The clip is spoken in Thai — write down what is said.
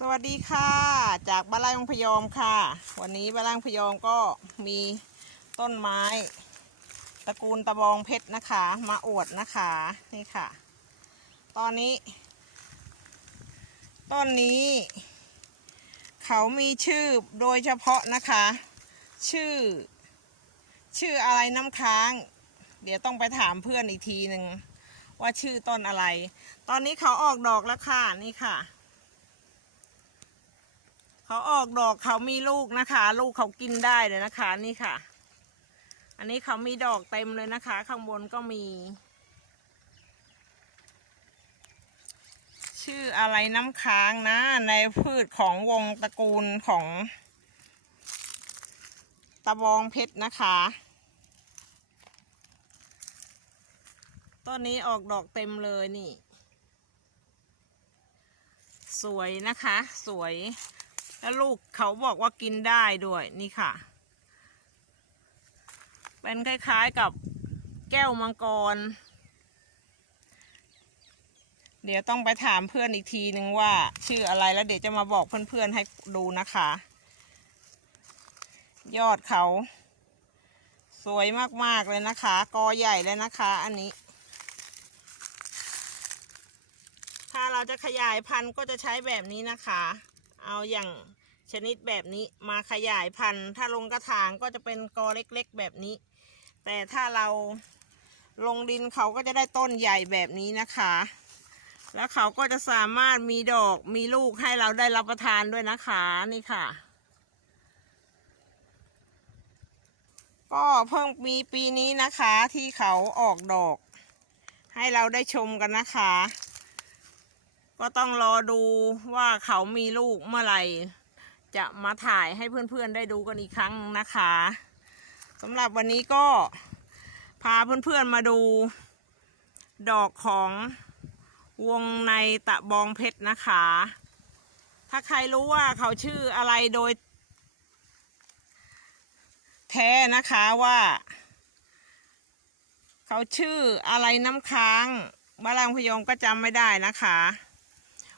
สวัสดีค่ะ จากบ้านไร่องพยอมค่ะ วันนี้บ้านไร่องพยอมก็มีต้นไม้ตระกูลตะบองเพชรนะคะ มาอวดนะคะนี่ค่ะ ตอนนี้ ต้นนี้ เขามีชื่อโดยเฉพาะนะคะ ชื่อ ชื่ออะไรน้ำค้าง เดี๋ยวต้องไปถามเพื่อนอีกทีหนึ่งว่าชื่อต้นอะไร ตอนนี้เขาออกดอกแล้วค่ะนี่ค่ะ เขาออกดอกเขามีลูกนะคะ ลูกเขากินได้เลยนะคะ นี่ค่ะ อันนี้เขามีดอกเต็มเลยนะคะ ข้างบนก็มี ชื่ออะไรน้ำค้างนะ ในพืชของวงตระกูลของ ตะบองเพชรนะคะต้นนี้ออกดอกเต็มเลยนี่ สวยนะคะ สวย แล้วลูกเขาบอกว่ากินได้ด้วยนี่ค่ะ เป็นคล้ายๆกับแก้วมังกร เดี๋ยวต้องไปถามเพื่อนอีกทีนึงว่า ชื่ออะไรแล้วเดี๋ยวจะมาบอกเพื่อนๆให้ดูนะคะ ยอดเขา สวยมากๆเลยนะคะ กอใหญ่เลยนะคะ อันนี้ ถ้าเราจะขยายพันธุ์ก็จะใช้แบบนี้นะคะ เอาอย่างชนิดแบบนี้มาขยายพันธุ์ถ้าลงกระถางก็จะเป็นกอเล็กๆแบบนี้ แต่ถ้าเราลงดินเขาก็จะได้ต้นใหญ่แบบนี้นะคะ แล้วเขาก็จะสามารถมีดอกมีลูกให้เราได้รับประทานด้วยนะคะนี่ค่ะ ก็เพิ่งมีปีนี้นะคะที่เขาออกดอก ให้เราได้ชมกันนะคะ ก็ต้องรอดูว่าเขามีลูกเมื่อไหร่ จะมาถ่ายให้เพื่อนๆได้ดูกันอีกครั้งนะคะสำหรับวันนี้ก็พาเพื่อนๆมาดู ดอกของวงในตะบองเพชรนะคะ ถ้าใครรู้ว่าเขาชื่ออะไรโดย แท้นะคะว่า เขาชื่ออะไรน้ำค้างบ้านลังพยมก็จำไม่ได้นะคะ